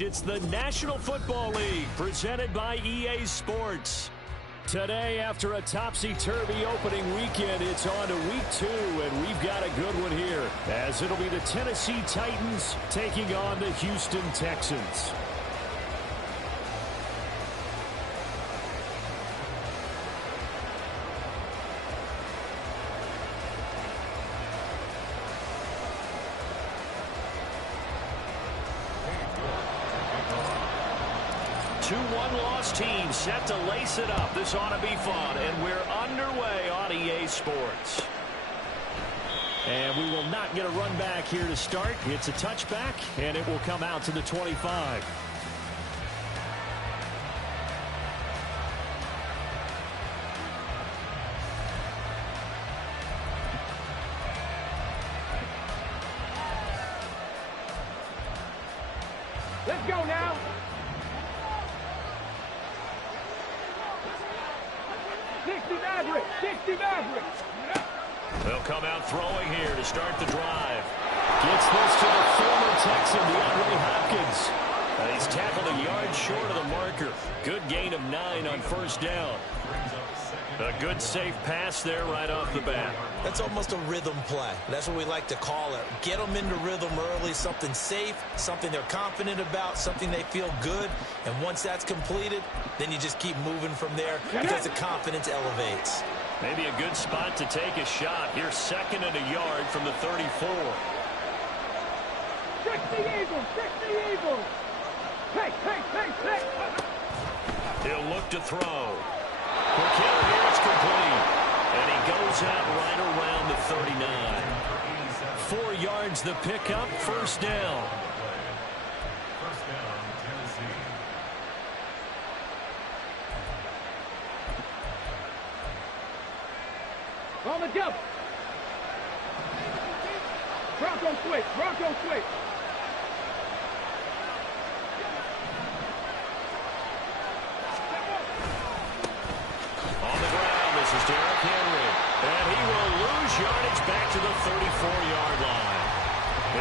It's the National Football League presented by EA Sports. Today, after a topsy-turvy opening weekend, it's on to week 2, and we've got a good one here, as it'll be the Tennessee Titans taking on the Houston Texans. Two one-loss teams set to lace it up. This ought to be fun, and we're underway on EA Sports. And we will not get a run back here to start. It's a touchback, and it will come out to the 25. Let's go now. They'll come out throwing here to start the drive. Gets this to the former Texan, DeAndre Hopkins. He's tackled a yard short of the marker. Good gain of 9 on first down. A good safe pass there right off the bat. That's almost a rhythm play. That's what we like to call it. Get them into rhythm early, something safe, something they're confident about, something they feel good. And once that's completed, then you just keep moving from there because the confidence elevates. Maybe a good spot to take a shot. Here's 2nd and a yard from the 34. Trick the Eagles! Trick the Eagles! Hey, hey, hey, hey! He'll look to throw. Quick hitter here, it's complete. And he goes out right around the 39. 4 yards the pickup, first down. On the jump. Bronco switch. Bronco switch. On the ground, this is Derrick Henry. And he will lose yardage back to the 34-yard line.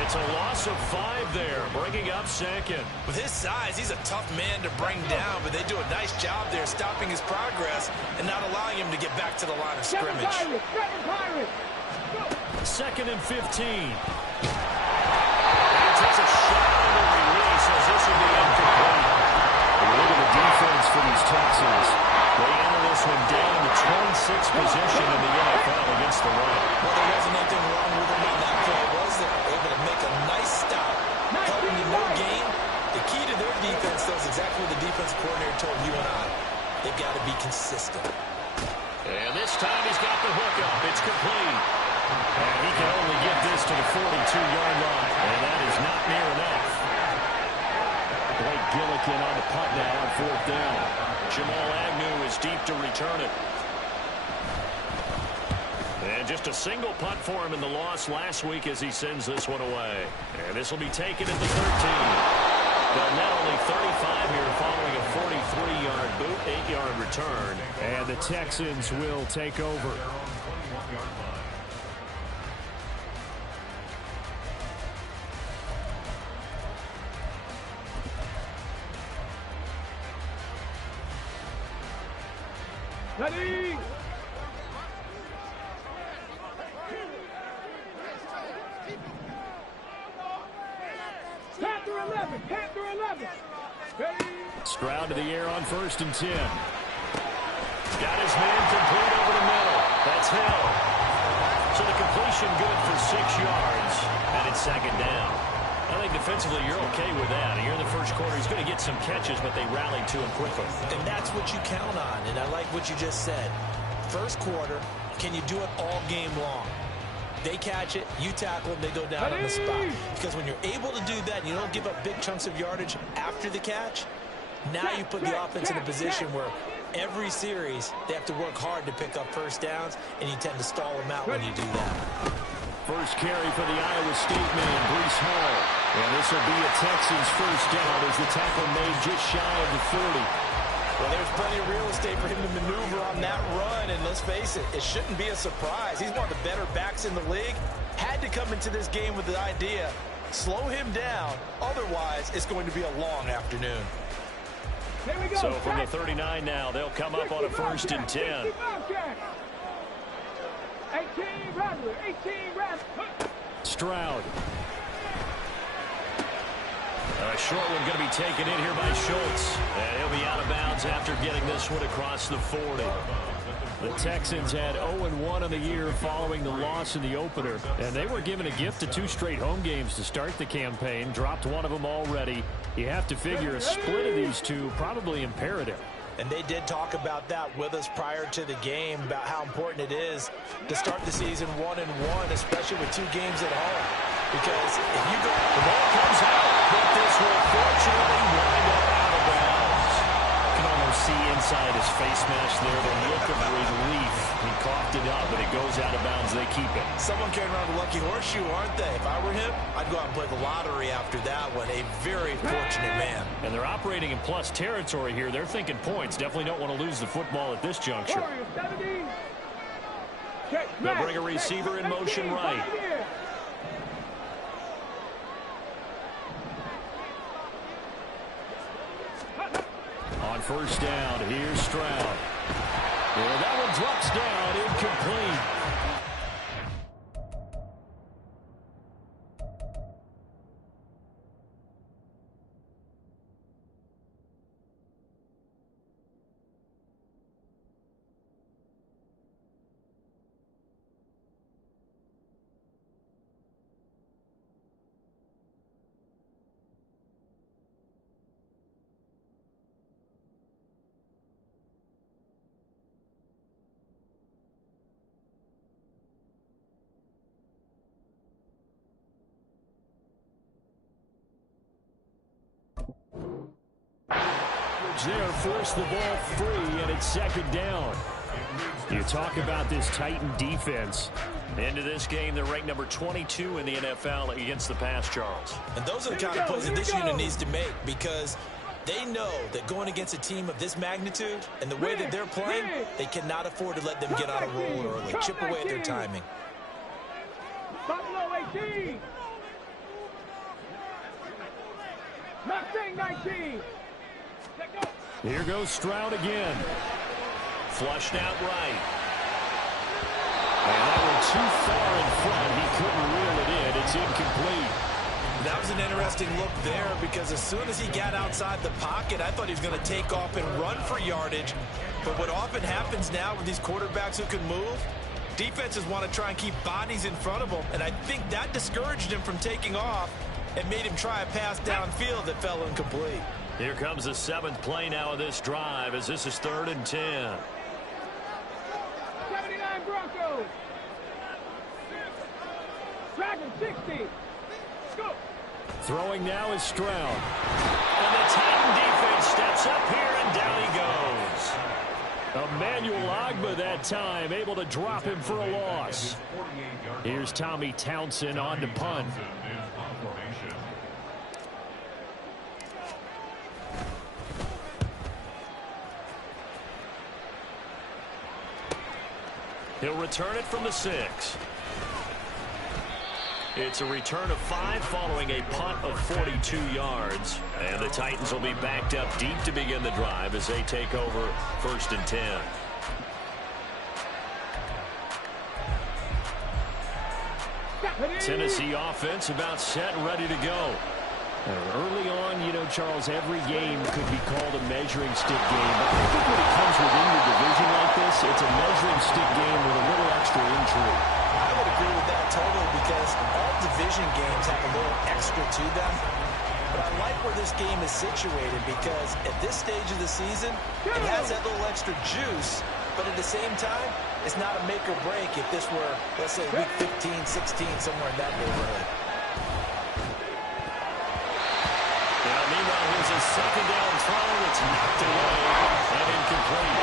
It's a loss of 5 there, bringing up 2nd. With his size, he's a tough man to bring down, but they do a nice job there stopping his progress and not allowing him to get back to the line of scrimmage. 2nd and 15. He takes a shot on the release as this will be incomplete. Look at the defense for these Texans. They enter this one down in the 26th position in the NFL against the run. Well, there wasn't anything wrong with them on that play, was there? Able to make a nice stop, helping them no gain. The key to their defense, though, is exactly what the defense coordinator told you and I. They've got to be consistent. And this time he's got the hook up. It's complete. And he can only get this to the 42-yard line. And that is not near enough. Blake Gillikin on the punt now on 4th down. Jamal Agnew is deep to return it. And just a single punt for him in the loss last week as he sends this one away. And this will be taken at the 13. But now only 35 here following a 43-yard boot, 8-yard return. And the Texans will take over. Ready! Panther 11! Panther 11! Ready! Stroud to the air on 1st and 10. Got his man complete over the middle. That's Hill. So the completion good for 6 yards. And it's 2nd down. I think defensively you're okay with that. Here in the first quarter, he's going to get some catches, but they rallied to him quickly. And that's what you count on, and I like what you just said. First quarter, can you do it all game long? They catch it, you tackle them, they go down on the spot. Because when you're able to do that and you don't give up big chunks of yardage after the catch, now you put the offense in a position where every series they have to work hard to pick up first downs, and you tend to stall them out when you do that. First carry for the Iowa State man, Breece Hall. And this will be a Texans first down as the tackle made just shy of the 40. Well, there's plenty of real estate for him to maneuver on that run, and let's face it, it shouldn't be a surprise. He's one of the better backs in the league. Had to come into this game with the idea Slow him down. Otherwise, it's going to be a long afternoon. Here we go. So from the 39 now, they'll come up on a 1st and 10. 18 Rattler, 18 Rattler. Stroud. A short one going to be taken in here by Schultz. And he'll be out of bounds after getting this one across the 40. The Texans had 0-1 on the year following the loss in the opener. And they were given a gift of 2 straight home games to start the campaign. Dropped one of them already. You have to figure a split of these two probably imperative. And they did talk about that with us prior to the game, about how important it is to start the season 1-1, especially with 2 games at home. Because if you go, the ball comes out, but this will fortunately wind up out of bounds. You can almost see inside his face mask there the look of relief. He coughed it up, but it goes out of bounds. They keep it. Someone carrying around a lucky horseshoe, aren't they? If I were him, I'd go out and play the lottery after that one. A very fortunate man. And they're operating in plus territory here. They're thinking points. Definitely don't want to lose the football at this juncture. They'll bring a receiver in motion right. On 1st down, here's Stroud. Well, that one drops down, incomplete. There, force the ball free, and it's 2nd down. You talk about this Titan defense. Into this game, they're ranked number 22 in the NFL against the pass, Charles. And those are the kind of plays that this unit needs to make, because they know that going against a team of this magnitude and the way that they're playing, they cannot afford to let them get on a roll early. Chip away at their timing. Buffalo 18. Mustang 19. Here goes Stroud again. Flushed out right. And that one too far in front. He couldn't reel it in. It's incomplete. That was an interesting look there, because as soon as he got outside the pocket, I thought he was going to take off and run for yardage. But what often happens now with these quarterbacks who can move, defenses want to try and keep bodies in front of them. And I think that discouraged him from taking off and made him try a pass downfield that fell incomplete. Here comes the 7th play now of this drive, as this is 3rd and 10. 79 Broncos. Dragon 60. Go. Throwing now is Stroud. And the Titan defense steps up here, and down he goes. Emmanuel Ogbah that time, able to drop him for a loss. Here's Tommy Townsend on to punt. He'll return it from the 6. It's a return of 5 following a punt of 42 yards. And the Titans will be backed up deep to begin the drive as they take over 1st and 10. Tennessee offense about set and ready to go. Early on, you know, Charles, every game could be called a measuring stick game. But I think when it comes within your division like this, it's a measuring stick game with a little extra intrigue. I would agree with that totally, because all division games have a little extra to them. But I like where this game is situated, because at this stage of the season, it has that little extra juice. But at the same time, it's not a make or break if this were, let's say, week 15, 16, somewhere in that neighborhood. Meanwhile, here's a 2nd down throw. It's knocked away and incomplete.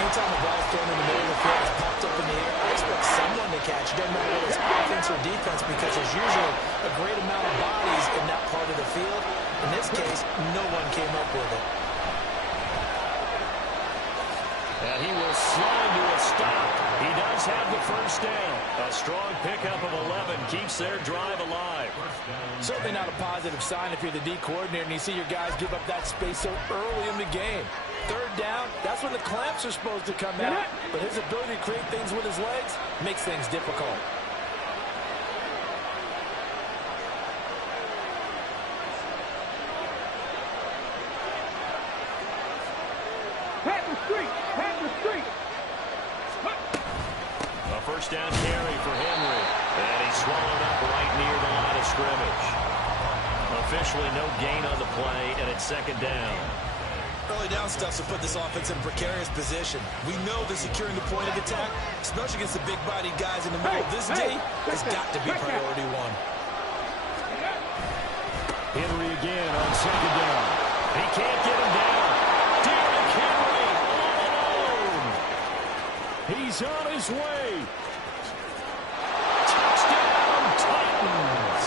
Anytime the ball's thrown in the middle of the field, it's popped up in the air, I expect someone to catch. It doesn't matter whether it's offense or defense, because there's usually a great amount of bodies in that part of the field. In this case, no one came up with it. And But he will slide to a stop. He does have the first down. A strong pickup of 11 keeps their drive alive. Certainly not a positive sign if you're the D coordinator and you see your guys give up that space so early in the game. Third down, that's when the clamps are supposed to come out. But his ability to create things with his legs makes things difficult. A first down carry for Henry. And he's swallowed up right near the line of scrimmage. Officially no gain on the play, and it's second down. Early down stuff to put this offense in a precarious position. We know that securing the point of attack, especially against the big-bodied guys in the middle of this D, has got to be priority one. Henry again on second down. He can't get him down. Derrick Henry all alone. He's on his way. Touchdown, Titans.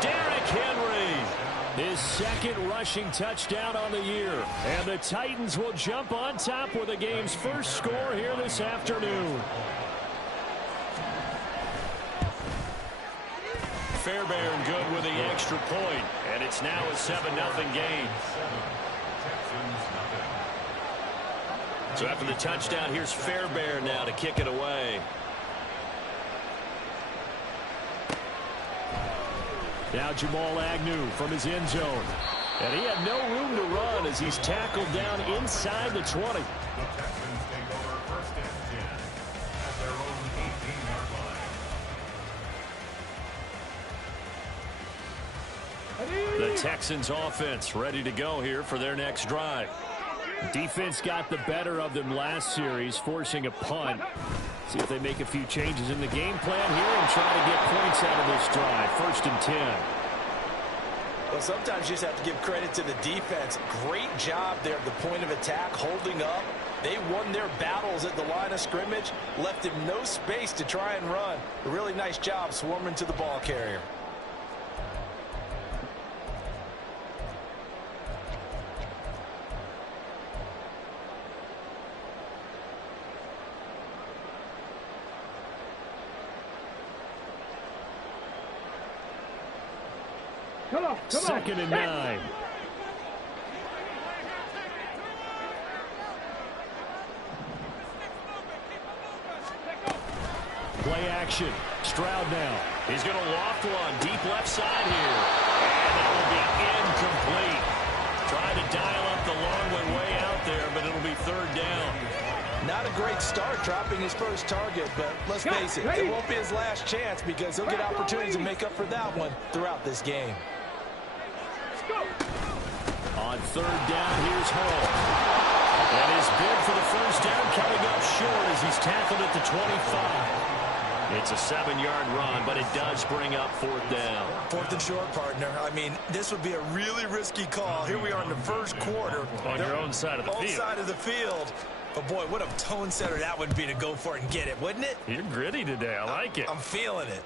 Derrick Henry. His second rushing touchdown on the year. And the Titans will jump on top with the game's first score here this afternoon. Fairbairn good with the extra point, and it's now a 7-0 game. So after the touchdown, here's Fairbairn now to kick it away. Now Jamal Agnew from his end zone. And he had no room to run as he's tackled down inside the 20. The Texans offense ready to go here for their next drive. Defense got the better of them last series, forcing a punt. See if they make a few changes in the game plan here and try to get points out of this drive. 1st and 10. Well, sometimes you just have to give credit to the defense. Great job there at the point of attack, holding up. They won their battles at the line of scrimmage, left him no space to try and run. A really nice job swarming to the ball carrier. Come on. 2nd and 9. Play action. Stroud now. He's going to loft one deep left side here. And that will be incomplete. Trying to dial up the long one way out there, but it'll be 3rd down. Not a great start dropping his first target, but let's face it, it won't be his last chance because he'll get opportunities to make up for that one throughout this game. On 3rd down, here's Hall. And his bid for the first down coming up short as he's tackled at the 25. It's a 7-yard run, but it does bring up 4th down. 4th and short, partner. I mean, this would be a really risky call. Here we are in the first quarter. On your own side of the field. Own side of the field. But, boy, what a tone setter that would be to go for it and get it, wouldn't it? You're gritty today. I like it. I'm feeling it.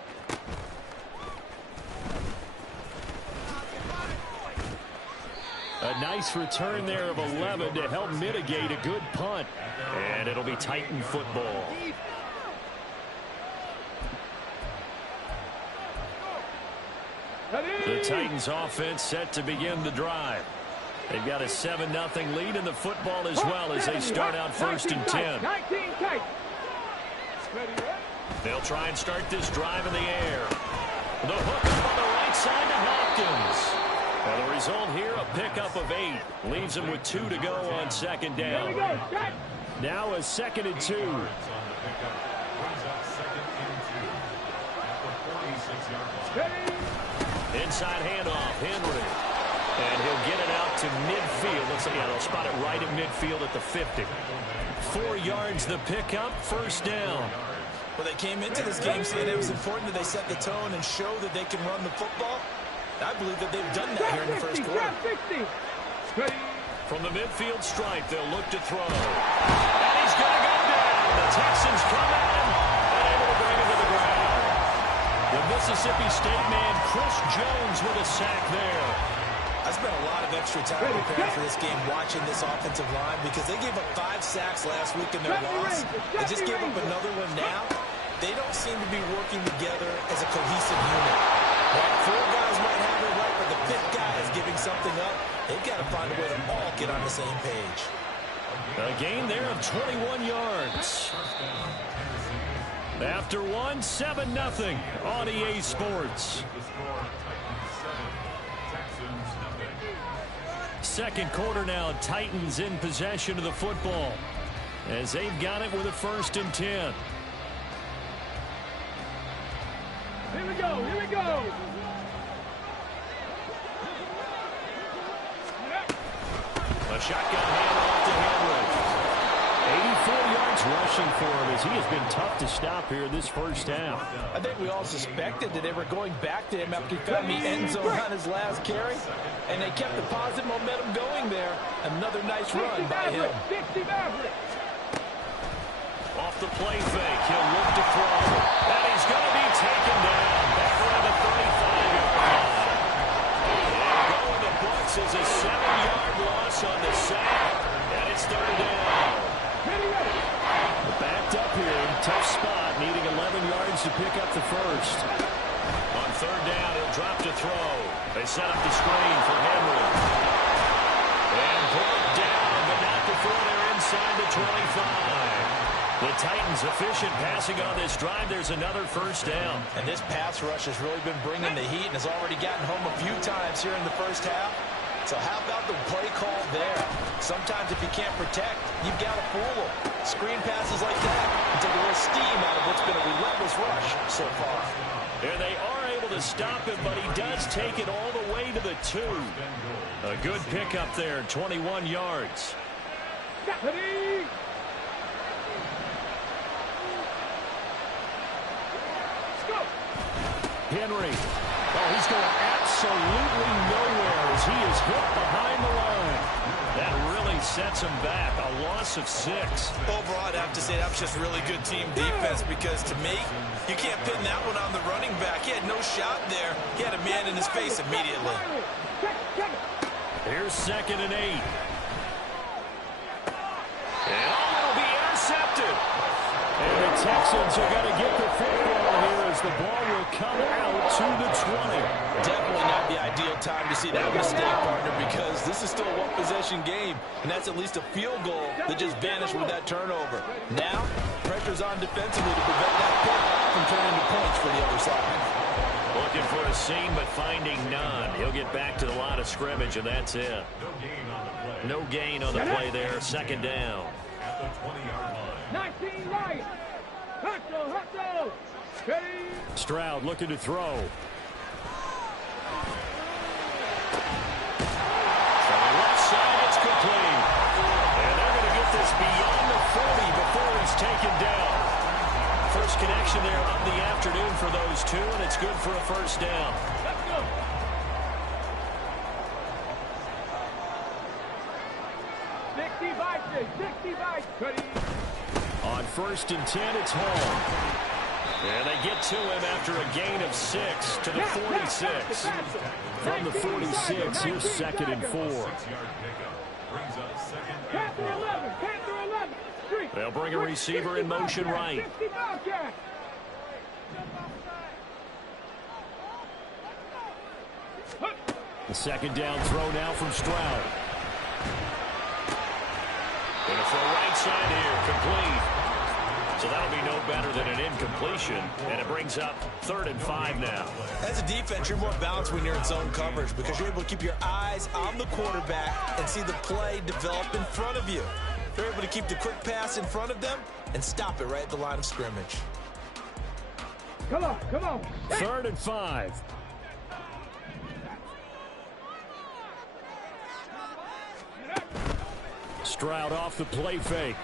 A nice return there of 11 to help mitigate a good punt. And it'll be Titan football. The Titans offense set to begin the drive. They've got a 7-0 lead in the football as well as they start out 1st and 10. They'll try and start this drive in the air. The hook up on the right side to Hopkins. And the result here, a pickup of 8. Leaves him with 2 to go on 2nd down. Now a 2nd and 2. Inside handoff, Henry. And he'll get it out to midfield. Looks like they'll spot it right at midfield at the 50. 4 yards the pickup, 1st down. Well, they came into this game saying it was important that they set the tone and show that they can run the football. I believe that they've done that here in the first quarter. From the midfield stripe, they'll look to throw. And he's going to go down. The Texans come at him and able to bring him to the ground. The Mississippi State man, Chris Jones, with a sack there. I spent a lot of extra time preparing for this game watching this offensive line because they gave up 5 sacks last week in their loss. They just gave up another one now. They don't seem to be working together as a cohesive unit. Right? 4 guys might have it right, but the 5th guy is giving something up. They've got to find a way to all get on the same page. A gain there of 21 yards. After one, 7-0 on EA Sports. Second quarter now, Titans in possession of the football as they've got it with a 1st and 10. Here we go, here we go. A shotgun handoff to Henry. 84 yards rushing for him as he has been tough to stop here in this first half. I think we all suspected that they were going back to him after he found the end zone on his last carry, and they kept the positive momentum going there. Another nice run by him. Off the play fake, he'll look to throw, and he's going to be taken down back around the 35-yard line. And going to Bucks is a 7-yard loss on the sack, and it's 3rd down. Backed up here, tough spot, needing 11 yards to pick up the first. On 3rd down, he'll drop to throw. They set up the screen for Henry. And brought down, but not before they're inside the 25. The Titans efficient passing on this drive. There's another 1st down. And this pass rush has really been bringing the heat and has already gotten home a few times here in the first half. So how about the play call there? Sometimes if you can't protect, you've got to fool them. Screen passes like that and take a little steam out of what's been a relentless rush so far. And they are able to stop him, but he does take it all the way to the 2. A good pickup there, 21 yards. Henry. Oh, he's going absolutely nowhere as he is hit behind the line. That really sets him back. A loss of 6. Overall, I'd have to say that was just really good team defense because, to me, you can't pin that one on the running back. He had no shot there. He had a man in his face immediately. Here's 2nd and 8. And it'll be intercepted. And the Texans are going to get the football here as the ball will come out to the 20. Definitely not the ideal time to see that mistake, partner, because this is still a one-possession game, and that's at least a field goal that just vanished with that turnover. Now, pressure's on defensively to prevent that pick from turning into points for the other side. Looking for a seam, but finding none. He'll get back to the line of scrimmage, and that's it. No gain on the play there. 2nd down. At the 20-yard line. 19 right. Hustle. Stroud looking to throw. From the left side, it's complete. And they're going to get this beyond the 40 before he's taken down. First connection there of the afternoon for those 2, and it's good for a 1st down. Let's go. On 1st and 10, it's home. And they get to him after a gain of 6 to the 46. From the 46, here's 2nd and 4. They'll bring a receiver in motion right. The 2nd down throw now from Stroud. Going to throw right side here, complete. So that'll be no better than an incompletion, and it brings up 3rd and 5 now. As a defense, you're more balanced when you're in zone coverage because you're able to keep your eyes on the quarterback and see the play develop in front of you. They're able to keep the quick pass in front of them and stop it right at the line of scrimmage. Come on. 3rd and 5. Stroud off the play fake.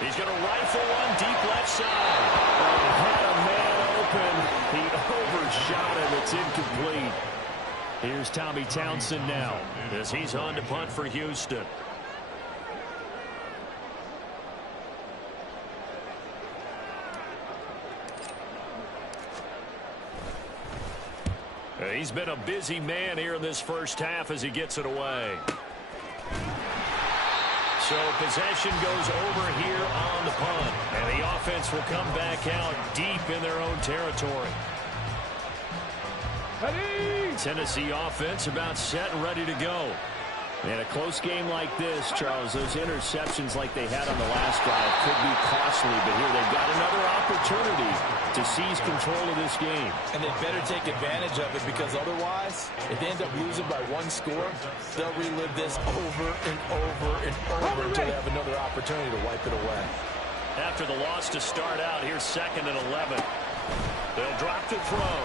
He's going to rifle one deep left side. Had a man open. He overshot him. It's incomplete. Here's Tommy Townsend now as he's on to punt for Houston. He's been a busy man here in this first half as he gets it away. So possession goes over here on the punt. And the offense will come back out deep in their own territory. Tennessee offense about set and ready to go. In a close game like this, Charles, those interceptions like they had on the last drive could be costly, but here they've got another opportunity to seize control of this game. And they better take advantage of it, because otherwise, if they end up losing by one score, they'll relive this over and over and over until they have another opportunity to wipe it away. After the loss to start out, here's 2nd and 11. They'll drop the throw.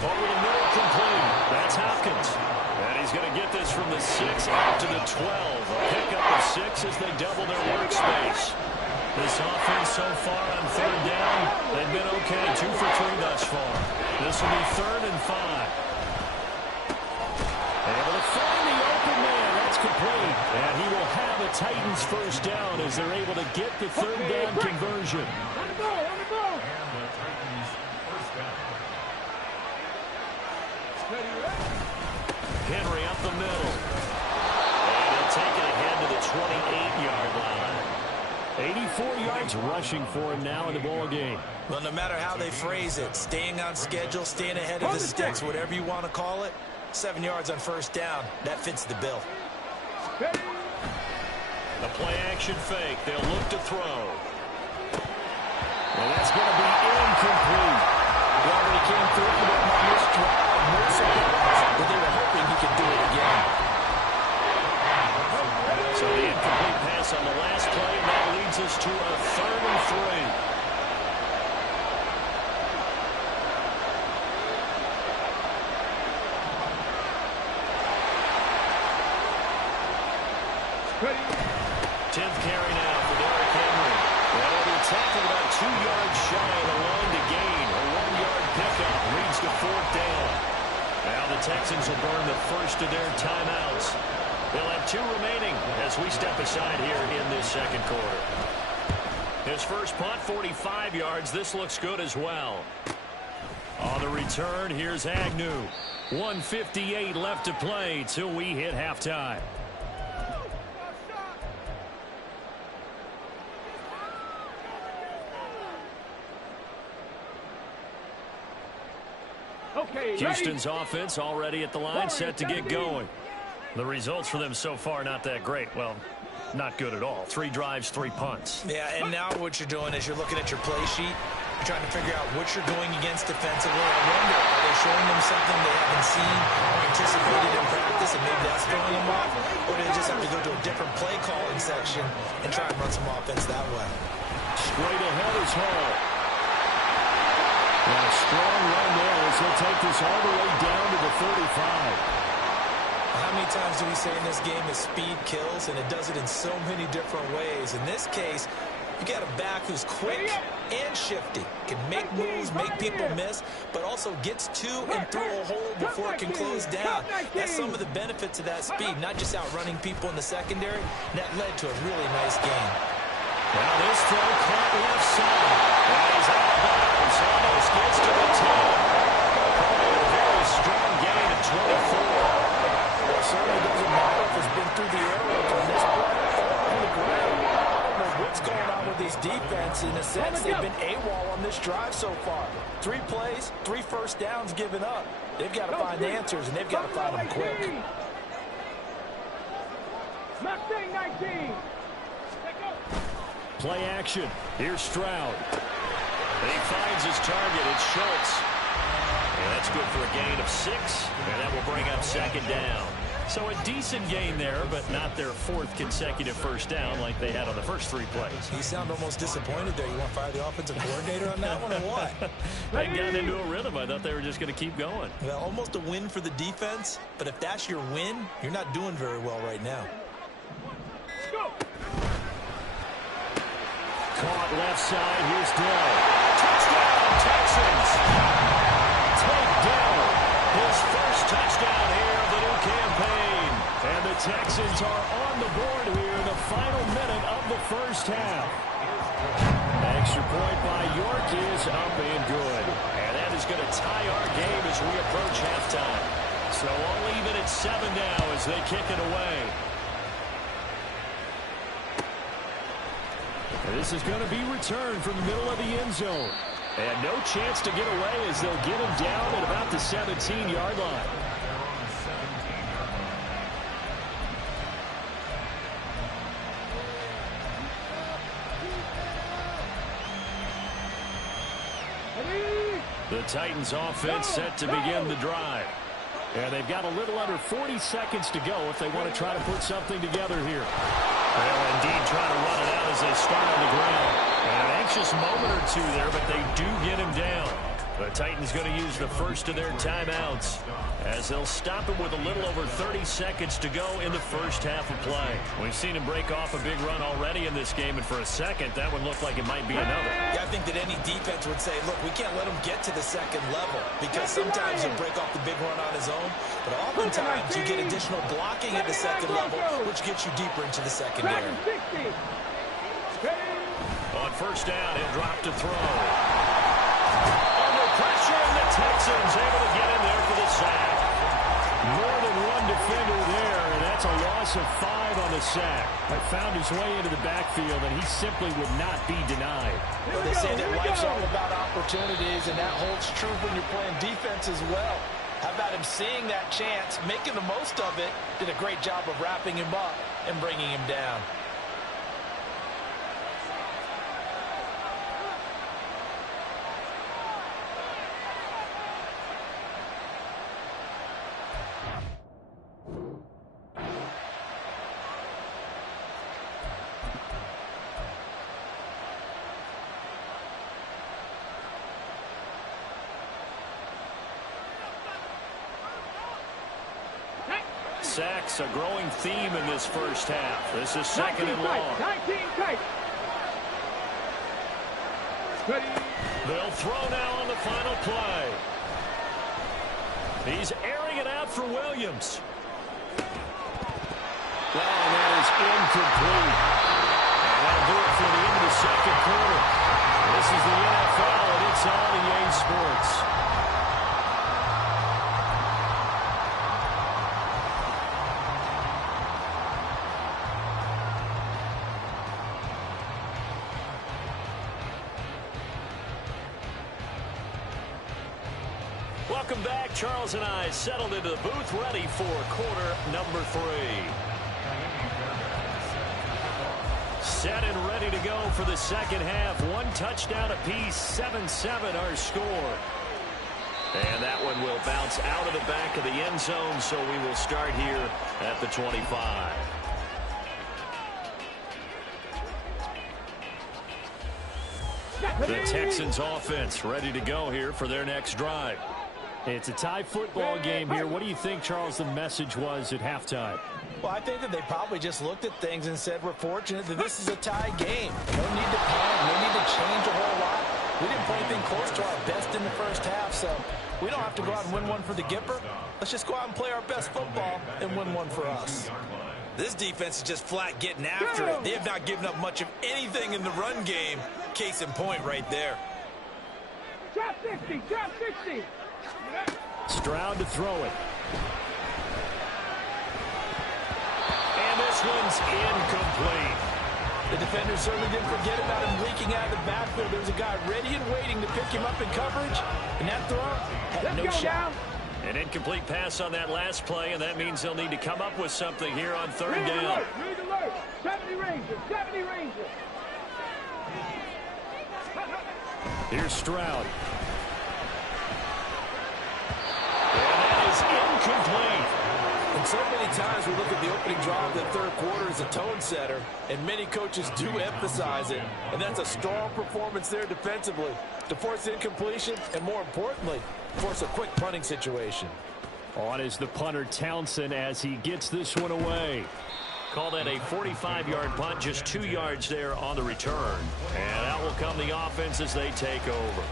Over the middle, complete. That's Hopkins. And he's going to get this from the 6 out to the 12. A pickup of 6 as they double their workspace. This offense so far on 3rd down, they've been okay. 2 for 3 thus far. This will be 3rd and 5. Able to find the open man. That's complete. And he will have a Titans first down as they're able to get the 3rd down conversion. On the ball, on the ball. Henry up the middle. And he'll take it ahead to the 28-yard line. 84 yards rushing for him now in the ball game. Well, no matter how they phrase it, staying on schedule, staying ahead of the sticks, whatever you want to call it, 7 yards on 1st down, that fits the bill. The play-action fake. They'll look to throw. And that's going to be incomplete. He already came through for them on this drive. No surprise, but they were hoping he could do it again. So the incomplete pass on the last play, and that leads us to a 3rd and 3. 10th carry now for Derrick Henry. And he'll be tackled about 2 yards shy of the line to gain. A 1-yard pickup leads to 4th down. Now the Texans will burn the first of their timeouts. They'll have 2 remaining as we step aside here in this 2nd quarter. His first punt, 45 yards. This looks good as well. On the return, here's Agnew. 1:58 left to play till we hit halftime. Houston's offense already at the line, set to get going. The results for them so far not that great. Well, not good at all. 3 drives, 3 punts. Yeah, and now what you're doing is you're looking at your play sheet. You're trying to figure out what you're going against defensively. I wonder, are they showing them something they haven't seen or anticipated in practice, and maybe that's throwing them off? Or do they just have to go to a different play calling section and try and run some offense that way? Straight ahead is Hall. And a strong run there as he'll take this all the way down to the 35. How many times do we say in this game that speed kills, and it does it in so many different ways? In this case, you got a back who's quick and shifty, can make moves, make people miss, but also gets to and through a hole before it can close down. That's some of the benefits of that speed, not just outrunning people in the secondary. And that led to a really nice game. Now this throw caught left side. And he's out of bounds. Almost gets to the 10. Probably a very strong gain at 24. It certainly doesn't matter if it's been through the air or on this play or on the ground. I don't know what's going on with these defense. In a sense, they've been AWOL on this drive so far. 3 plays, 3 first downs given up. They've got to find the answers, and they've got to find them quick. Mustang 19. Play action. Here's Stroud. And he finds his target. It's Schultz. And that's good for a gain of 6. And that will bring up 2nd down. So a decent gain there, but not their 4th consecutive first down like they had on the first 3 plays. You sound almost disappointed there. You want to fire the offensive coordinator on that one or what? They got into a rhythm. I thought they were just going to keep going. Well, almost a win for the defense, but if that's your win, you're not doing very well right now. Caught left side. Here's Dell. Touchdown, Texans. Take Dell. His first touchdown here of the new campaign. And the Texans are on the board here in the final minute of the first half. And extra point by York is up and good. And that is going to tie our game as we approach halftime. So all even at 7 now as they kick it away. This is going to be returned from the middle of the end zone. And no chance to get away as they'll get him down at about the 17-yard line. The Titans offense set to begin the drive. And they've got a little under 40 seconds to go if they want to try to put something together here. They'll indeed try to run it out as they start on the ground. And an anxious moment or two there, but they do get him down. The Titans going to use the first of their timeouts as they'll stop it with a little over 30 seconds to go in the first half of play. We've seen him break off a big run already in this game, and for a second, that would look like it might be another. Yeah, I think that any defense would say, look, we can't let him get to the second level because sometimes he'll break off the big run on his own, but oftentimes you get additional blocking at the second level, which gets you deeper into the secondary. On first down, he'll drop to throw. Under pressure, and the Texans able to get in there for the sack. More than one defender there, and that's a loss of 5 on the sack. But found his way into the backfield, and he simply would not be denied. Well, they say that life's all about opportunities, and that holds true when you're playing defense as well. How about him seeing that chance, making the most of it, did a great job of wrapping him up and bringing him down. Sacks, a growing theme in this first half. This is second and long. 19 tight. They'll throw now on the final play. He's airing it out for Williams. That is incomplete. And that'll do it for the end of the second quarter. This is the NFL, and it's on EA Sports. Welcome back. Charles and I settled into the booth ready for quarter number 3. Set and ready to go for the second half. 1 touchdown apiece, 7-7 our score. And that one will bounce out of the back of the end zone, so we will start here at the 25. The Texans offense ready to go here for their next drive. It's a tie football game here. What do you think, Charles, the message was at halftime? Well, I think that they probably just looked at things and said, we're fortunate that this is a tie game. No need to panic. No need to change a whole lot. We didn't play anything close to our best in the first half, so we don't have to go out and win one for the Gipper. Let's just go out and play our best football and win one for us. This defense is just flat getting after it. They have not given up much of anything in the run game. Case in point right there. Drop 60, drop 60. Stroud to throw it. And this one's incomplete. The defender certainly didn't forget about him leaking out of the backfield. There's a guy ready and waiting to pick him up in coverage, and that throw had no shot. An incomplete pass on that last play, and that means they'll need to come up with something here on third down. Read alert. 70 Rangers, 70 Rangers. Here's Stroud. And that is incomplete. And so many times we look at the opening drive of the third quarter as a tone setter, and many coaches do emphasize it. And that's a strong performance there defensively to force incompletion and, more importantly, force a quick punting situation. On is the punter Townsend as he gets this one away. Call that a 45-yard punt, just 2 yards there on the return. And out will come the offense as they take over.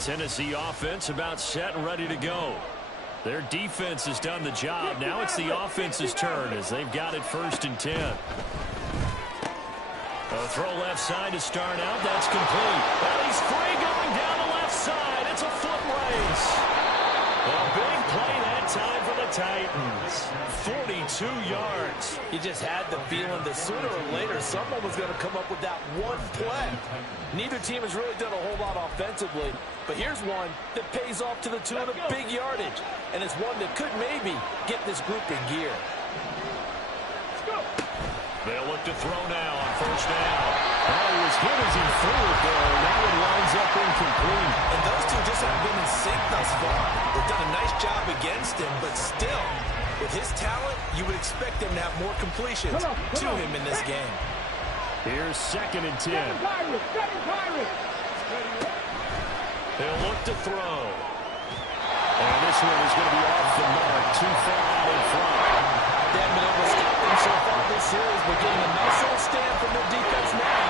Tennessee offense about set and ready to go. Their defense has done the job. Now it's the offense's turn as they've got it 1st and 10. A throw left side to start out. That's complete. Well, he's free going down the left side. It's a foot race. A big play that time for the Titans. 42 yards. You just had the feeling that sooner or later someone was going to come up with that one play. Neither team has really done a whole lot offensively, but here's one that pays off to the tune of big yardage, and it's one that could maybe get this group in gear. They'll look to throw now on 1st down. Oh, he was hit as he threw it there. Now it winds up incomplete. And those two just haven't been in sync thus far. They've done a nice job against him, but still, with his talent, you would expect them to have more completions to him in this game. Here's 2nd and 10. They'll look to throw. And this one is going to be off the mark, too far out in front. They haven't been able to stop them so far this series, but getting a nice little stand from their defense now.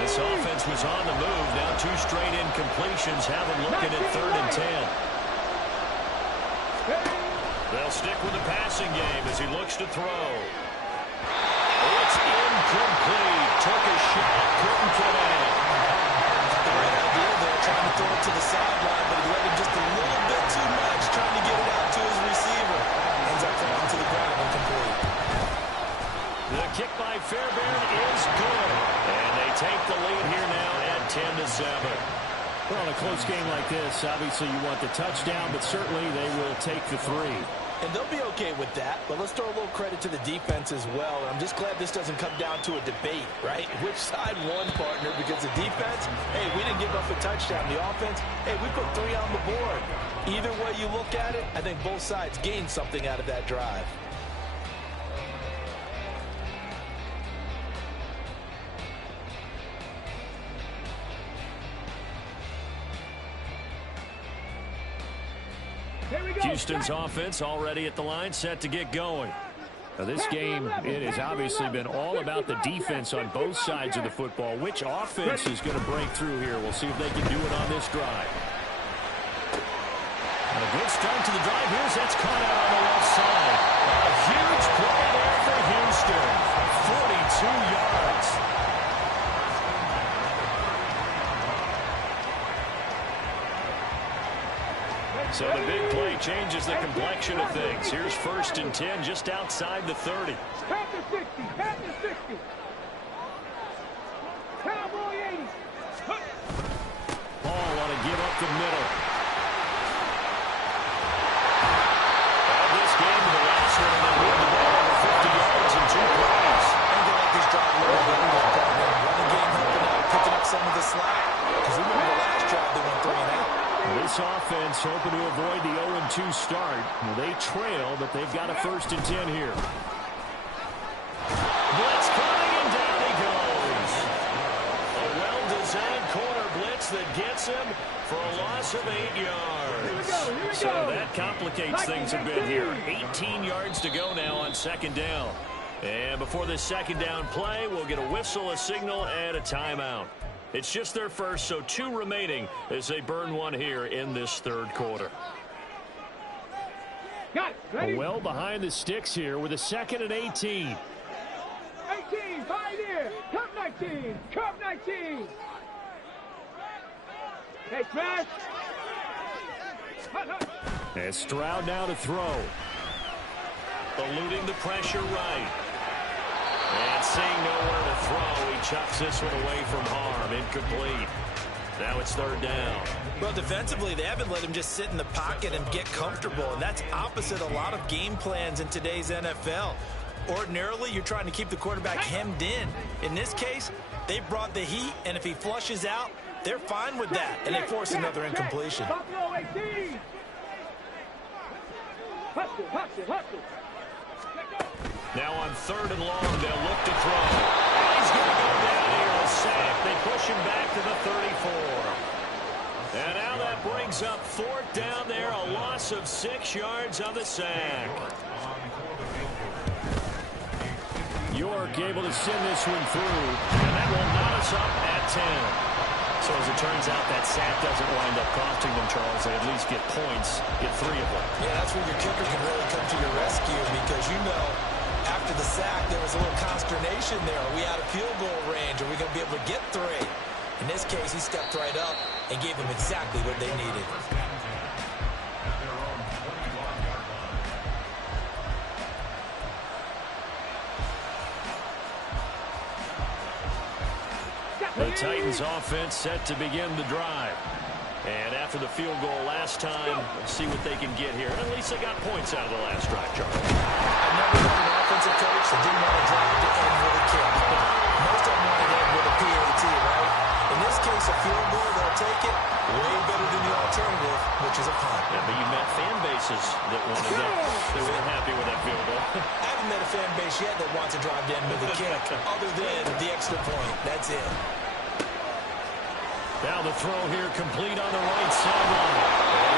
This offense was on the move. Now 2 straight incompletions have them looking at 3rd and 10. They'll stick with the passing game as he looks to throw. It's incomplete. Took a shot, couldn't connect. The right idea there, trying to throw it to the sideline, but he let him just a little bit too much, trying to get it out to his receiver. Ends up falling to the ground, incomplete. The kick by Fairbairn is good. And they take the lead here now at 10-7. Well, in a close game like this, obviously you want the touchdown, but certainly they will take the 3. And they'll be okay with that, but let's throw a little credit to the defense as well. I'm just glad this doesn't come down to a debate, right? Which side won, partner? Because the defense, hey, we didn't give up a touchdown. The offense, hey, we put 3 on the board. Either way you look at it, I think both sides gained something out of that drive. Houston's offense already at the line, set to get going. Now this game, it has obviously been all about the defense on both sides of the football. Which offense is going to break through here? We'll see if they can do it on this drive. And a good start to the drive. Here's that's caught out on the left side. A huge play there for Houston. 42 yards. So the big play changes the complexion of things. Here's 1st and 10 just outside the 30. Tap the 60. Tap the 60. Cowboy 80. Ball want to give up the middle. This game to the last one, and they move the ball over 50 yards in 2 plays. I'm going to let this drive a little bit more. Running game helping out, picking up some of the slack. Because remember the last drive, they went 3 and out. This offense hoping to avoid the 0-2 start. They trail, but they've got a 1st and 10 here. Blitz coming, and down he goes. A well-designed corner blitz that gets him for a loss of 8 yards. So that complicates things a bit here. 18 yards to go now on 2nd down. And before this 2nd down play, we'll get a whistle, a signal, and a timeout. It's just their first, so 2 remaining as they burn 1 here in this 3rd quarter. Well behind the sticks here with a 2nd and 18. 18, Pioneer. Cup 19. Cup 19. Hey, Smash. And Stroud now to throw. Eluding the pressure right. And seeing nowhere to throw, he chucks this one away from harm. Incomplete. Now it's 3rd down. Well, defensively, they haven't let him just sit in the pocket and get comfortable, and that's opposite a lot of game plans in today's NFL. Ordinarily, you're trying to keep the quarterback hemmed in. In this case, they brought the heat, and if he flushes out, they're fine with that, and they force another incompletion. Buffalo 18. Hustle, hustle, hustle. Now on 3rd and long, they'll look to throw. And he's going to go down here, a sack. They push him back to the 34. And now that brings up 4th down there, a loss of 6 yards on the sack. York able to send this one through, and that will knot us up at 10. So as it turns out, that sack doesn't wind up costing them, Charles. They at least get points, get 3 of them. Yeah, that's where your kicker can really come to your rescue because, you know, after the sack, there was a little consternation there. Are we out of field goal range? Are we going to be able to get 3? In this case, he stepped right up and gave them exactly what they needed. The Titans offense set to begin the drive. And after the field goal last time, we'll see what they can get here. At least they got points out of the last drive, Charles. I've never been an offensive coach that didn't want to drive to end with a kick. Most of them want to end with a PAT, right? In this case, a field goal, they'll take it. Way better than the alternative, which is a punt. Yeah, but you met fan bases that wanted that. They weren't happy with that field goal. I haven't met a fan base yet that wants to drive to end with a kick, other than the extra point. That's it. Now the throw here complete on the right sideline.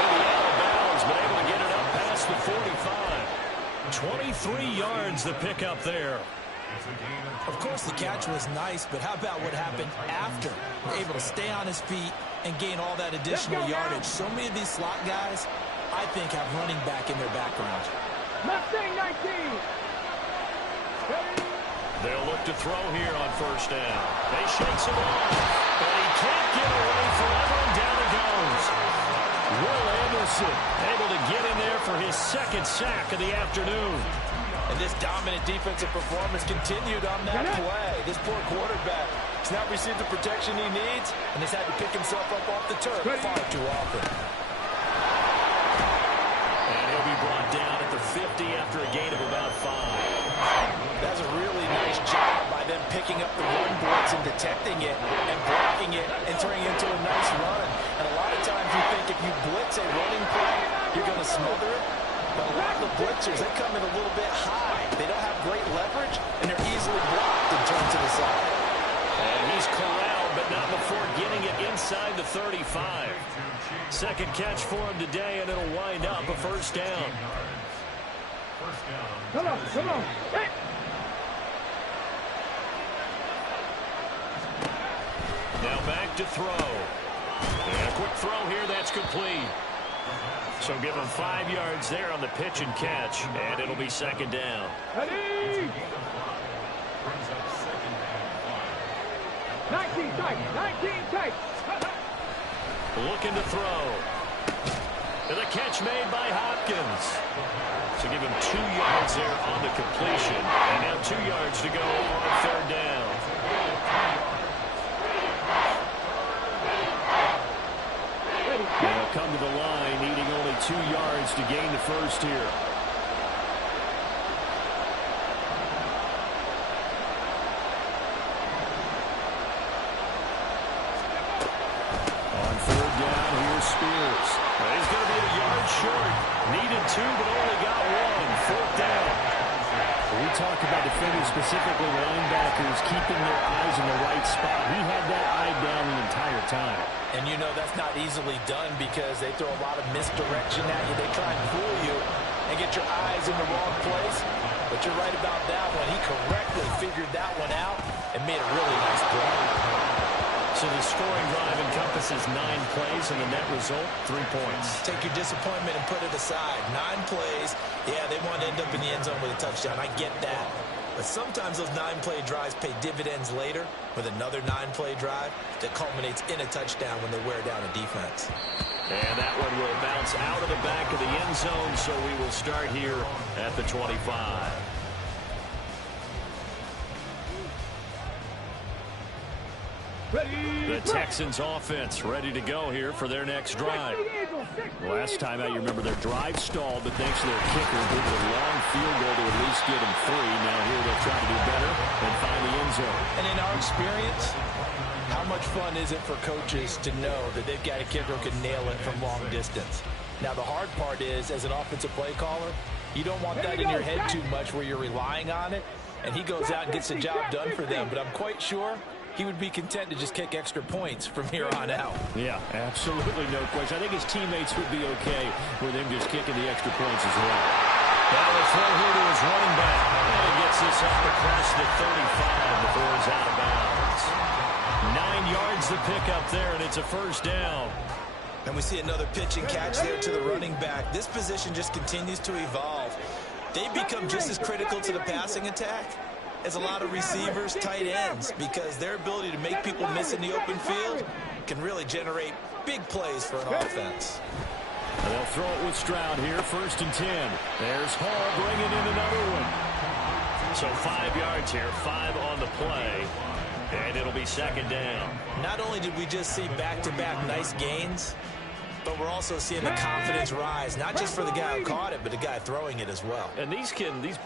Maybe out of bounds, but able to get it up past the 45. 23 yards the pickup there. Of course, the catch was nice, but how about what happened after? Able to stay on his feet and gain all that additional yardage. So many of these slot guys, I think, have running back in their background. Mustang 19. They'll look to throw here on first down. They shakes it off, but he can't get away forever, and down it goes. Will Anderson able to get in there for his second sack of the afternoon. And this dominant defensive performance continued on that play. This poor quarterback has not received the protection he needs and has had to pick himself up off the turf far too often. And he'll be brought down at the 50 after a gain of about 5. That's a really nice job by them picking up the run blitz and detecting it and blocking it and turning it into a nice run. And a lot of times you think if you blitz a running play, you're going to smother it. But a lot of the blitzers, they come in a little bit high. They don't have great leverage, and they're easily blocked and turned to the side. And he's corralled, but not before getting it inside the 35. Second catch for him today, and it'll wind up a first down. Come on, come on. Hey. Now back to throw. And a quick throw here, that's complete. So give him 5 yards there on the pitch and catch, and it'll be second down. Ready. 19 tight, 19 tight. Looking to throw. And the catch made by Hopkins. So give him 2 yards there on the completion, and now 2 yards to go on third down. They'll come to the line, needing only 2 yards to gain the first here. On third down, here's Spears. Well, he's going to be a yard short. Needed 2, but only got 1. Fourth down. We talk about defenders, specifically linebackers, keeping their eyes in the right spot. He had that eye down the entire time. And you know that's not easily done because they throw a lot of misdirection at you. They try and fool you and get your eyes in the wrong place. But you're right about that one. He correctly figured that one out and made a really nice play. So the scoring drive encompasses 9 plays, and the net result, 3 points. Take your disappointment and put it aside. 9 plays. Yeah, they want to end up in the end zone with a touchdown. I get that. But sometimes those 9-play drives pay dividends later with another 9-play drive that culminates in a touchdown when they wear down a defense. And that one will bounce out of the back of the end zone, so we will start here at the 25. The Texans offense ready to go here for their next drive. Last time out, you remember their drive stalled, but thanks to their kicker, they did a long field goal to at least get them 3. Now here they'll try to do better and find the end zone. And in our experience, how much fun is it for coaches to know that they've got a kicker who can nail it from long distance? Now the hard part is, as an offensive play caller, you don't want that in your head too much where you're relying on it, and he goes out and gets the job done for them. But I'm quite sure he would be content to just kick extra points from here on out. Yeah, absolutely no question. I think his teammates would be okay with him just kicking the extra points as well. Now a throw here to his running back. And he gets this up across the 35 before he's out of bounds. 9 yards to pick up there, and it's a first down. And we see another pitch and catch there to the running back. This position just continues to evolve. They become just as critical to the passing attack as a lot of receivers, tight ends, because their ability to make people miss in the open field can really generate big plays for an offense. They'll throw it with Stroud here, 1st and 10. There's Hall bringing in another one. So 5 yards here, 5 on the play, and it'll be 2nd down. Not only did we just see back-to-back nice gains, but we're also seeing the confidence rise, not just for the guy who caught it, but the guy throwing it as well. And these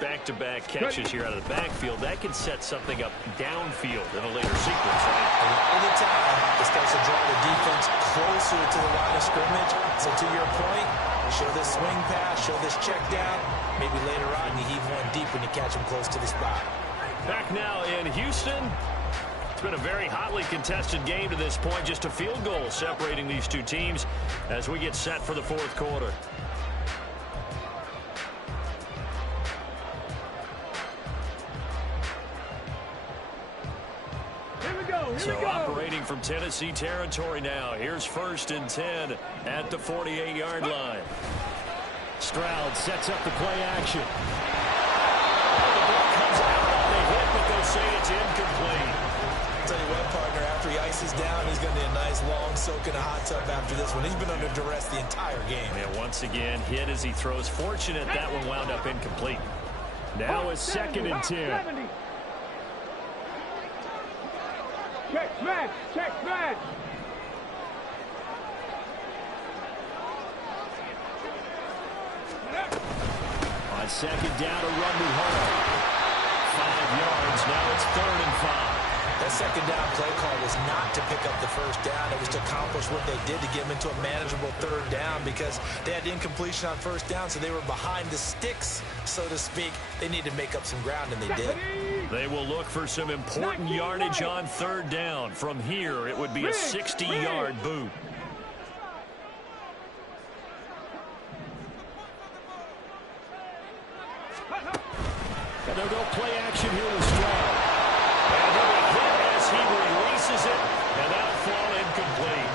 back-to-back catches here out of the backfield, that can set something up downfield in a later sequence, right? A lot of the time, it starts to draw the defense closer to the line of scrimmage. So to your point, show this swing pass, show this check down. Maybe later on you heave one deep when you catch him close to the spot. Back now in Houston. It's been a very hotly contested game to this point. Just a field goal separating these two teams as we get set for the 4th quarter. So operating from Tennessee territory now. Here's 1st and 10 at the 48-yard line. Stroud sets up the play action. The ball comes out on the hit, but they'll say it's incomplete. Tell you what, partner, after he ices down, he's going to need a nice long soak in a hot tub after this one. He's been under duress the entire game. Yeah, once again, hit as he throws. Fortunate that one wound up incomplete. Now is 2nd and 10. Check smash, check smash. On 2nd down, a run to Hall. 5 yards. Now it's 3rd and 5. That 2nd down play call was not to pick up the 1st down. It was to accomplish what they did to get them into a manageable 3rd down because they had incompletion on 1st down, so they were behind the sticks, so to speak. They needed to make up some ground, and they did. They will look for some important yardage on 3rd down. From here, it would be a 60-yard boot. And they'll go play action here with Stroud. And he'll be hit as he releases it, and that'll fall incomplete.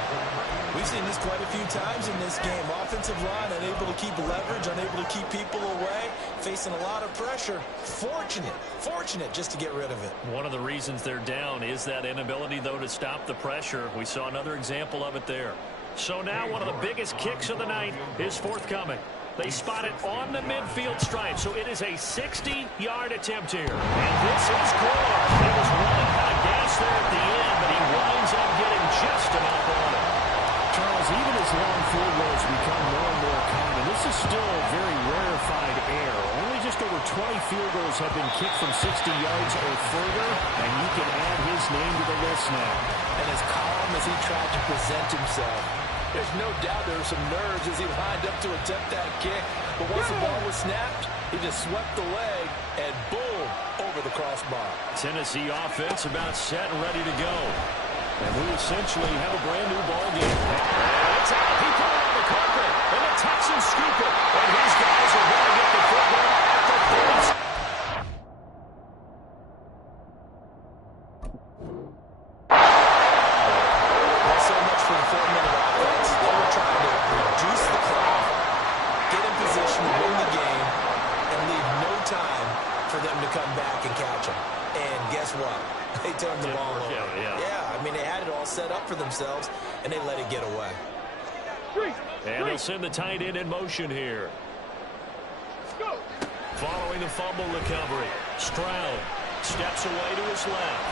We've seen this quite a few times in this game. Offensive line unable to keep leverage, unable to keep people away, facing a lot of pressure. Fortunate just to get rid of it. One of the reasons they're down is that inability, though, to stop the pressure. We saw another example of it there. So now one of the biggest kicks of the night is forthcoming. They spot it on the midfield stripe, so it is a 60-yard attempt here. And this is good. He was running out of gas there at the end, but he winds up getting just enough on it. Charles, even as long field goals become more and more common, this is still a very rarefied air. Only just over 20 field goals have been kicked from 60 yards or further, and you can add his name to the list now. And as calm as he tried to present himself, there's no doubt there were some nerves as he lined up to attempt that kick. But once the ball was snapped, he just swept the leg, and boom, over the crossbar. Tennessee offense about set and ready to go. And we essentially have a brand-new ball game. It's out. He put it on the carpet, and the Texans scoop it. And his guys are going to get the football at the 30. Come back and catch them. And guess what? They turned the ball over. Yeah, I mean, they had it all set up for themselves, and they let it get away. And they'll send the tight end in motion here. Following the fumble recovery, Stroud steps away to his left.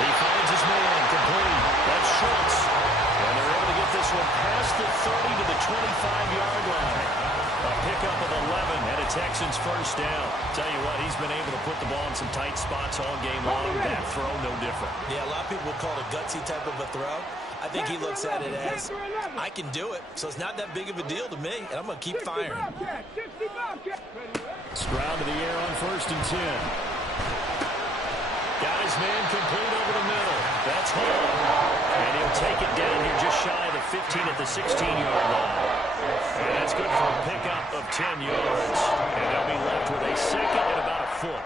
He finds his man complete. That's Schultz. And they're able to get this one past the 30 to the 25-yard line. A pickup of 11 and a Texans first down. Tell you what, he's been able to put the ball in some tight spots all game long. That throw, no different. Yeah, a lot of people would call it a gutsy type of a throw. I think he looks at it as, I can do it, so it's not that big of a deal to me, and I'm going to keep firing. Stroud to the air on 1st and 10. Got his man complete over the middle. That's Hall. And he'll take it down here just shy of the 15 at the 16-yard line. And that's good for a pickup of 10 yards. And they'll be left with a second and about a foot.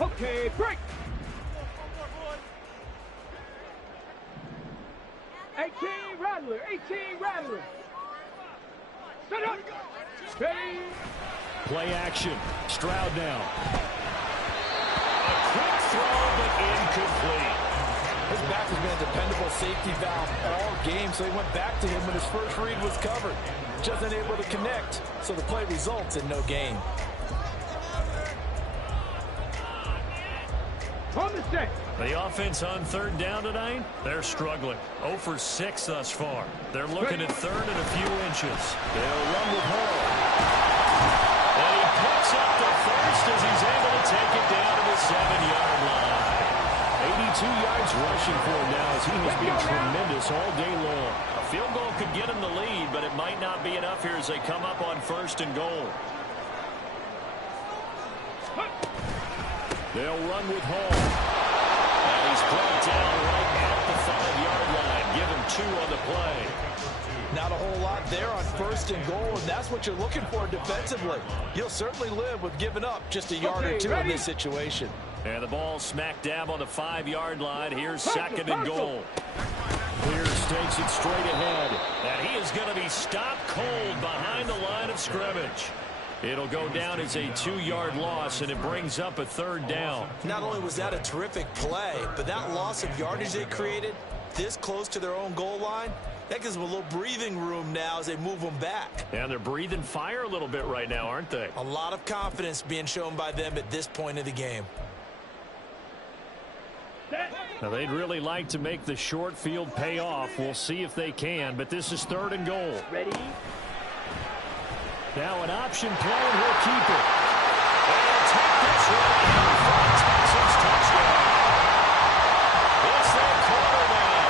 Okay, break. 18 Rattler, 18 Rattler. Set up. Ready. Play action. Stroud now. A quick throw, but incomplete. His back has been a dependable safety valve all game, so he went back to him when his first read was covered. Just unable to connect, so the play results in no gain. On the set. The offense on third down tonight, they're struggling. 0 for 6 thus far. They're looking at third and a few inches. They'll run with Hall. And he picks up the first as he's able to take it down to the 7-yard line. 82 yards rushing for him now as he has been tremendous all day long. A field goal could get him the lead, but it might not be enough here as they come up on 1st and goal. They'll run with Hall. And he's brought down right at the 5-yard line. Give him 2 on the play. Not a whole lot there on 1st and goal, and that's what you're looking for defensively. You'll certainly live with giving up just a yard or 2 in this situation. And the ball smack dab on the 5-yard line. Here's 2nd and goal. Pierce takes it straight ahead. And he is going to be stopped cold behind the line of scrimmage. It'll go down as a 2-yard loss, and it brings up a 3rd down. Not only was that a terrific play, but that loss of yardage they created this close to their own goal line, that gives them a little breathing room now as they move them back. And they're breathing fire a little bit right now, aren't they? A lot of confidence being shown by them at this point of the game. Now, they'd really like to make the short field pay off. We'll see if they can, but this is 3rd and goal. Ready. Now an option play, and he'll keep it. And he'll take this one in for a Texans touchdown. It's their quarterback,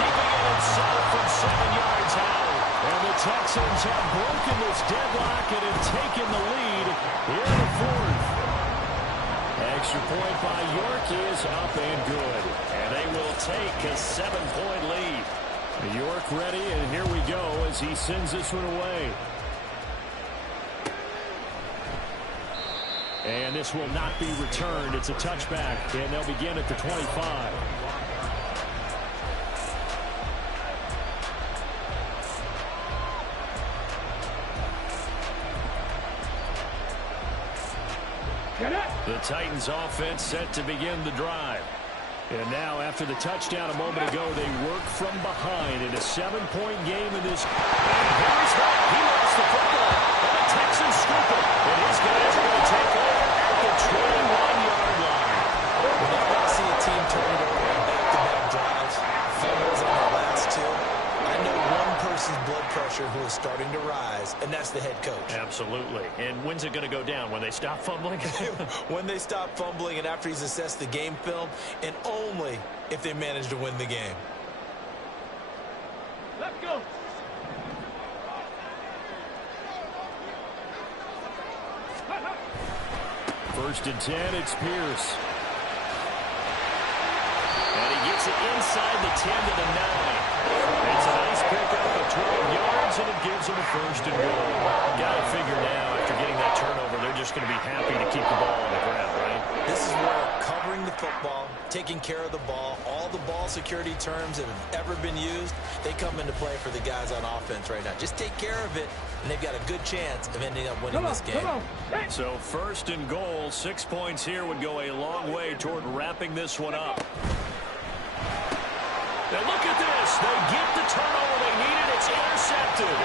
keeping it himself from 7 yards out. And the Texans have broken this deadlock and have taken the lead here in the 4th. Extra point by York is up and good. And they will take a 7-point lead. York ready, and here we go as he sends this one away. And this will not be returned. It's a touchback, and they'll begin at the 25. The Titans offense set to begin the drive. And now, after the touchdown a moment ago, they work from behind in a 7-point game in this. And here's that. He lost the football. And the Texans scoop it. And his guys are going to take over at the 21-yard line. Whenever I see a team turn it over on back-to-back drives, fumbles on the last 2, I know one person's blood pressure who is starting to rise, and that's the head coach. Absolutely. And when's it going to go down? When they stop fumbling? When they stop fumbling and after he's assessed the game film, and only if they manage to win the game. Let's go. First and 10, it's Pierce. And he gets it inside the 10 to the 9. It's a nice pickup of 12 yards, and it gives them a 1st and goal. Got to figure now, after getting that turnover, they're just going to be happy to keep the ball on the ground, right? This is where covering the football, taking care of the ball, all the ball security terms that have ever been used, they come into play for the guys on offense right now. Just take care of it, and they've got a good chance of ending up winning this game. So 1st and goal, 6 points here would go a long way toward wrapping this one up. Now look at this. They get the turnover they needed. It's intercepted.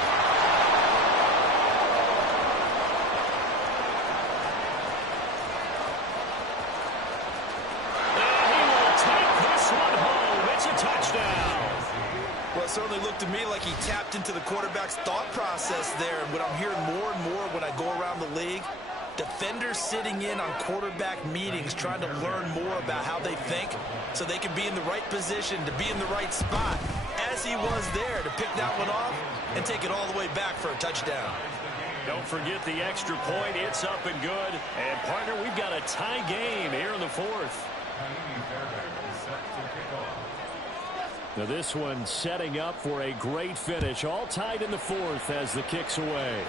And he will take this one home. It's a touchdown. Well, it certainly looked to me like he tapped into the quarterback's thought process there. And what I'm hearing more and more when I go around the league, defenders sitting in on quarterback meetings trying to learn more about how they think so they can be in the right position to be in the right spot, as he was there to pick that one off and take it all the way back for a touchdown. Don't forget the extra point. It's up and good. And, partner, we've got a tie game here in the fourth. Now this one setting up for a great finish. All tied in the fourth as the kick's away.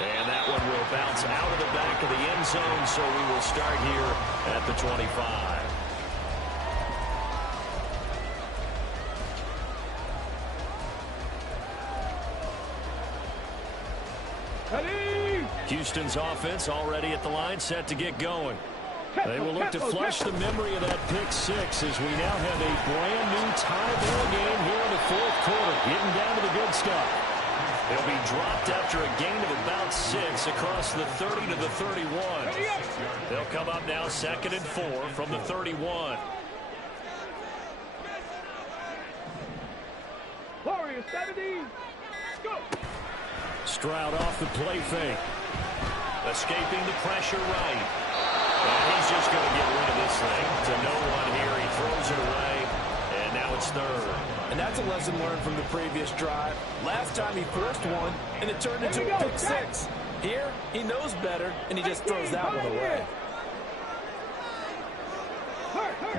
And that one will bounce out of the back of the end zone, so we will start here at the 25. Houston's offense already at the line, set to get going. They will look to flush the memory of that pick six as we now have a brand new tie ball game here in the fourth quarter, getting down to the good stuff. They'll be dropped after a gain of about 6 across the 30 to the 31. They'll come up now 2nd and 4 from the 31. Warriors 70. Go. Stroud off the play fake. Escaping the pressure right. And he's just going to get rid of this thing to no one here. He throws it away, and now it's 3rd. And that's a lesson learned from the previous drive. Last time he forced one, and it turned into a pick six. Here, he knows better, and he just throws that one away.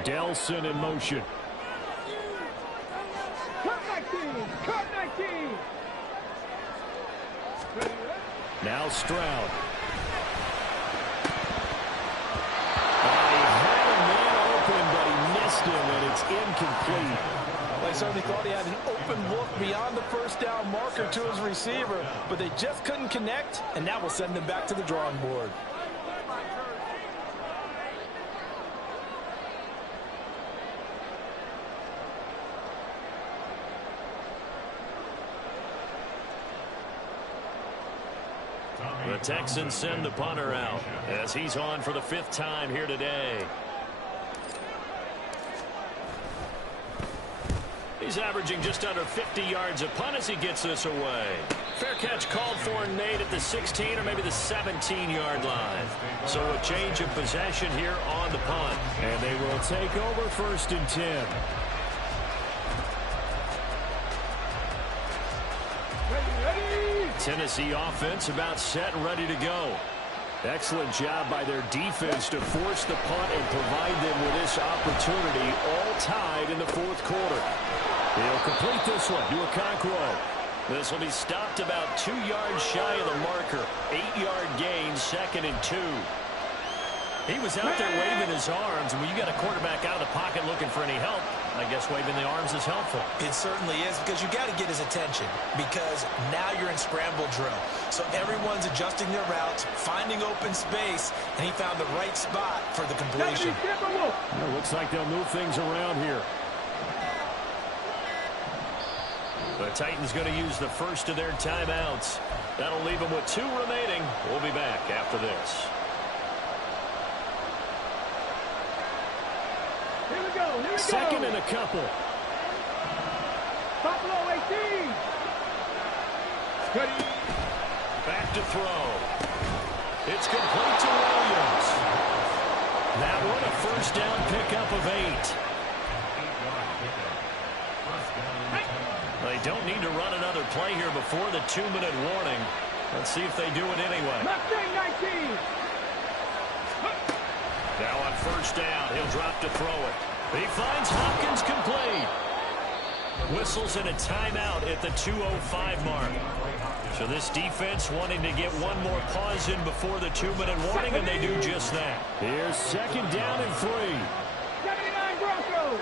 Delson in motion. Cut 19. Cut 19. Now Stroud. And it's incomplete. Well, he certainly thought he had an open look beyond the first down marker to his receiver, but they just couldn't connect, and that will send them back to the drawing board. The Texans send the punter out as he's on for the 5th time here today. He's averaging just under 50 yards a punt as he gets this away. Fair catch called for and made at the 16 or maybe the 17-yard line. So a change of possession here on the punt. And they will take over 1st and 10. Tennessee offense about set and ready to go. Excellent job by their defense to force the punt and provide them with this opportunity, all tied in the fourth quarter. He'll complete this one to Okonkwo. This will be stopped about 2 yards shy of the marker. 8-yard gain, 2nd and 2. He was out there waving his arms, and when you got a quarterback out of the pocket looking for any help, I guess waving the arms is helpful. It certainly is, because you got to get his attention, because now you're in scramble drill. So everyone's adjusting their routes, finding open space, and he found the right spot for the completion. It looks like they'll move things around here. The Titans going to use the first of their timeouts. That'll leave them with 2 remaining. We'll be back after this. Here we go. Here we go. 2nd and a couple. Buffalo 18. Ready. Back to throw. It's complete to Williams. That one a first down pickup of 8. They don't need to run another play here before the 2-minute warning. Let's see if they do it anyway. Mustang 19. Now on first down, he'll drop to throw it. He finds Hopkins complete. Whistles in a timeout at the 2:05 mark. So this defense wanting to get one more pause in before the 2-minute warning, and they do just that. Here's 2nd down and 3. 79 Broncos.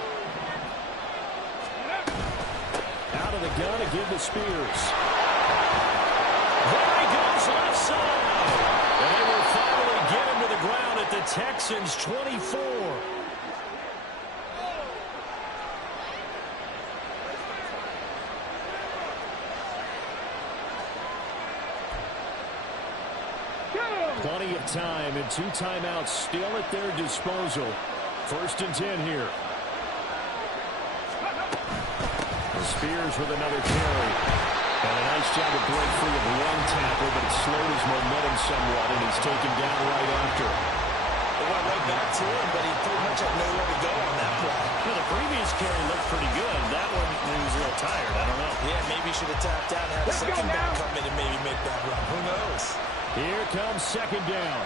Out of the gun to give to Spears. There he goes left side. And they will finally get him to the ground at the Texans' 24. Plenty of time and 2 timeouts still at their disposal. 1st and 10 here. Spears with another carry. And a nice job to break free of one tackle, but it slowed his momentum somewhat, and he's taken down right after. It went right back to him, but he pretty much had nowhere to go on that play. Well, the previous first carry looked pretty good. That one, he was a little tired. I don't know. Yeah, maybe he should have tapped out and had a second back come in and maybe make that run. Who knows? Here comes second down.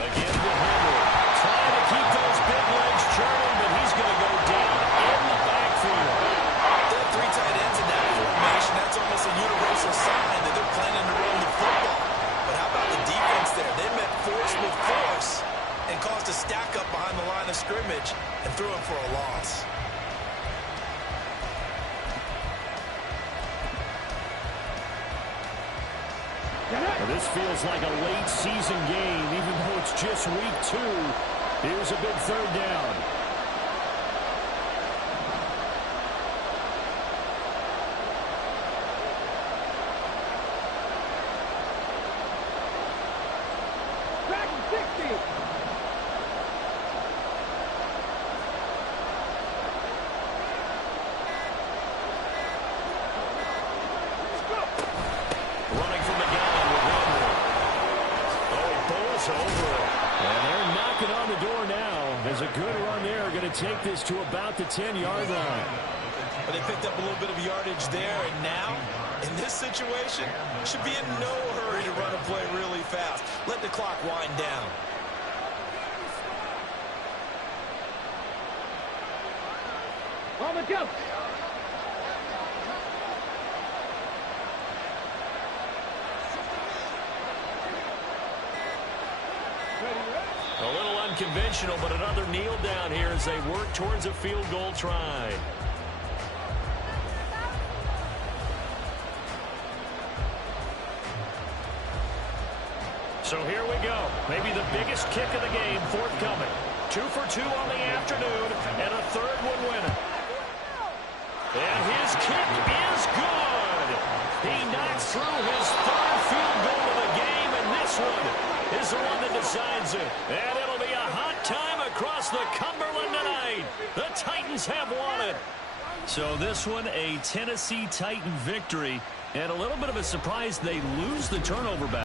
Again to Henry. Trying to keep those big legs churning, but he's going to go down in the backfield. There are three tight ends in that formation. That's almost a universal sign that they're planning to run the football. But how about the defense there? They met force with force and caused a stack up behind the line of scrimmage and threw him for a loss. Well, this feels like a late season game, even though it's just week 2. Here's a big third down. Back and 60. Running from the gun with Henry. Oh, he bowls over it. And they're knocking on the door now. There's a good run there. Going to take this to about the 10-yard line. But they picked up a little bit of yardage there, and now, in this situation, should be in no hurry to run a play really fast. Let the clock wind down. On the jump. A little unconventional, but another kneel down here as they work towards a field goal try. So here we go. Maybe the biggest kick of the game forthcoming. 2 for 2 on the afternoon, and a third one winner. And his kick is good. He knocks through his third field goal of the game, and this one is the one that decides it. And it'll be a hot time across the Cumberland tonight. The Titans have won it. So this one, a Tennessee Titan victory, and a little bit of a surprise they lose the turnover battle.